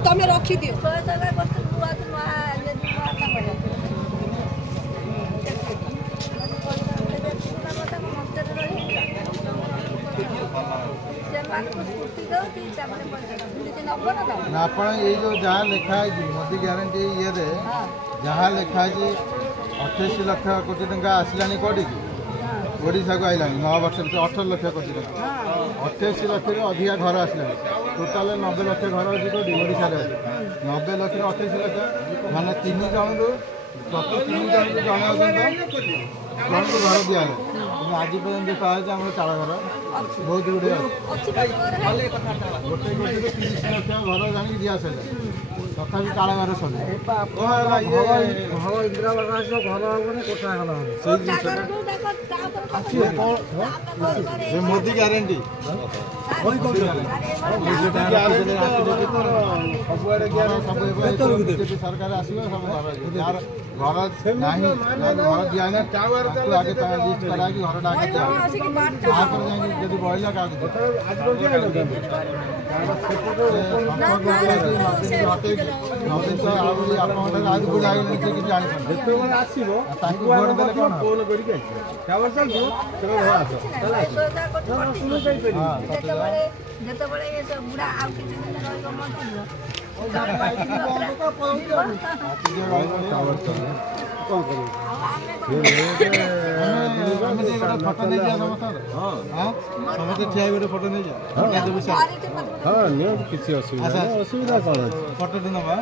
तमें रखी दियो आप ये जो जहाँ लिखाई मोदी ग्यारंटी ये जहाँ लिखाई 28 लाख कोटी टंका आसला कौटी ओडिशा को आईला 9 वर्ष 18 लाख कोटी टंका 28 लाख अधिका घर आसला टोटाल 90 लाख घर अच्छी कौटी ओडिशा 90 लाख 28 लाख माने 3 जन प्रति 3 जन जन को घर दिया आज पर्यटन देखा आम चाल घर बहुत गुड़े गोटे गोटे 30 लाख घर जानी दिया सारे तथापि चाल घर सब इंदिरा आवास घर हम कोठा घर मोदी ग्यारंटी सरकार आस घर ना घर दिया आगे लिस्ट करा कि घर आगे जब बढ़ला क्या आज को जाए किसी फोटो नहीं जा समस्त ठिया फोटो नहीं जा किसी असुविधा फोटो नवा